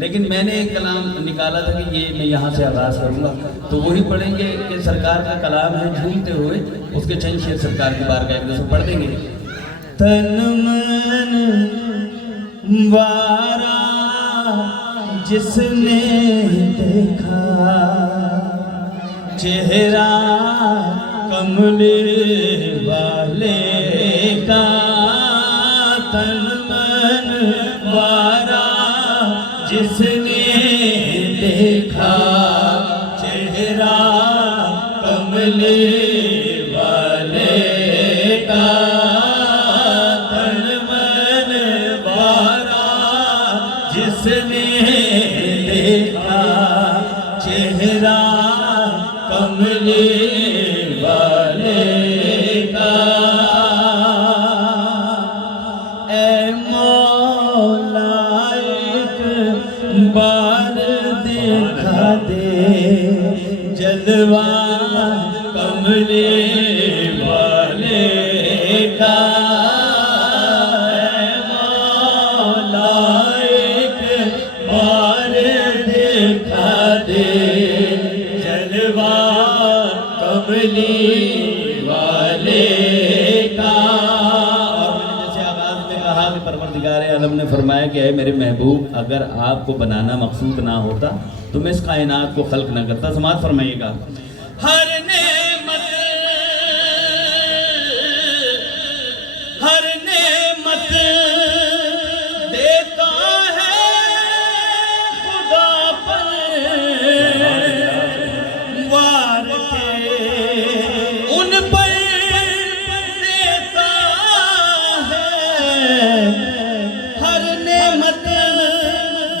लेकिन मैंने एक कलाम निकाला था कि ये मैं यहाँ से आगाज़ करूँगा, तो वही पढ़ेंगे कि सरकार का कलाम है झूमते हुए, उसके चंद शेर सरकार की बारगाह एक दूसरे पढ़ देंगे। तन मन वारा जिसने देखा, चेहरा कमले वाले का, तन मन वारा जिसने देखा, चेहरा कमले वाले का, तन मन वारा जिसने देखा, चेहरा कमले वाले का। ऐ मौला एक बार देखा दे जलवा कमले वाले का। ऐ मौला एक बार देखा दे जलवा कमली वाले का। और मैंने जैसे आगाज़ में कहा कि परवरदिगार आलम ने फरमाया कि है मेरे महबूब, अगर आपको बनाना मकसूद ना होता तो मैं इस कायनात को खल्क ना करता। समाअत फरमाइएगा। हर नेमत देता है खुदा पर वार के, उन पर देता है। हर नेमत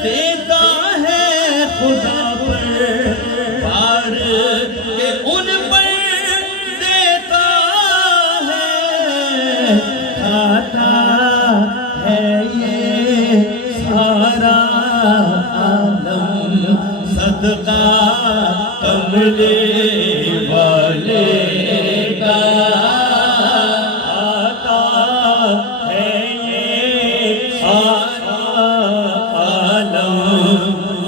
देता है खुदा पर वार के, उन पर देता है। खाता है ये सारा आलम सदका कमले वाले का। आता है ये सारा आलम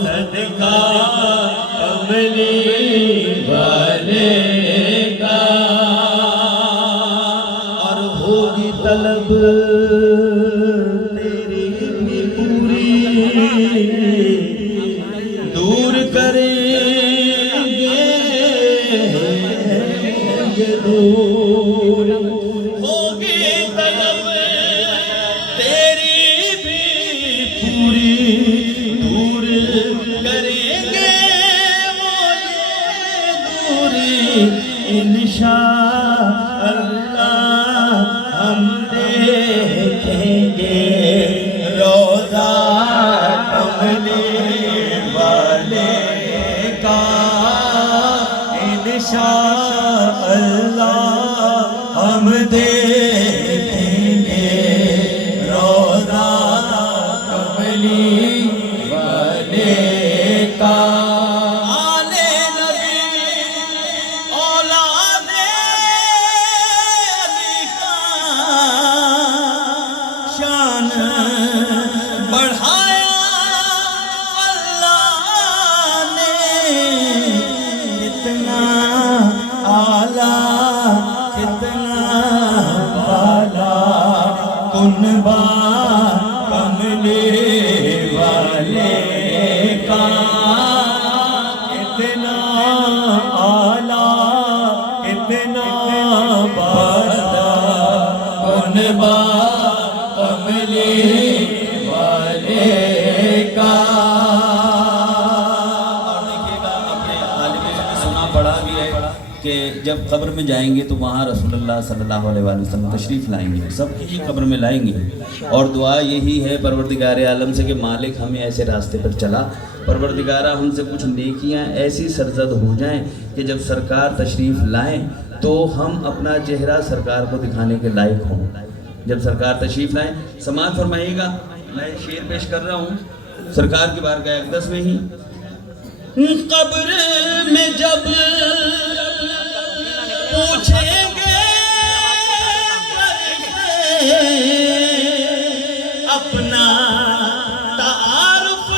सदका कमले वाले का। और होगी तलब तेरी भी पूरी, दूर करेंगे ये दूर। होगी तलब तेरी भी पूरी, दूर करेंगे वो ये दूरी। इंशाअल्लाह हम देखेंगे रोज़ा कमले वाले का। इंशाअल्लाह हम देखेंगे रोज़ा कमले वाले का। आले नबी औलादे अली का शान बढ़ाया अल्लाह ने। कितना आला कितना वाला कुनबा कमले वाले का। कितना आला कितना वाला कुनबा कमले वाले का। और देखिएगा अपने आलिम से सुना पड़ा भी है कि जब कब्र में जाएंगे तो वहाँ रसूलुल्लाह सल्लल्लाहु अलैहि वसल्लम तशरीफ़ लाएंगे, सब ही कब्र में लाएंगे। और दुआ यही है परवरदिगार आलम से कि मालिक हमें ऐसे रास्ते पर चला, परवरदिगारा हमसे कुछ नेकियां ऐसी सरजद हो जाएं कि जब सरकार तशरीफ़ लाएं तो हम अपना चेहरा सरकार को दिखाने के लायक हों। जब सरकार तशरीफ़ लाएं, समाअत फरमाइएगा। मैं शेर पेश कर रहा हूँ सरकार की बारगाह अक़दस में ही। कब्र में जब पूछेंगे अपना तारुफ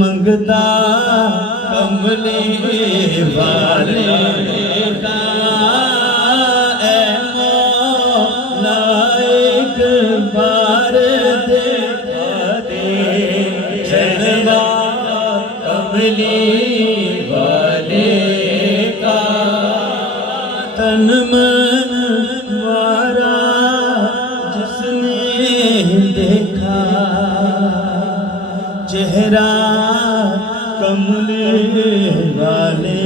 मंगता कमले वाले का ऐ मौला एक बार देखा दे जलवा कमले वाले का तन मन वारा जिसने देखा चेहरा कमले वाले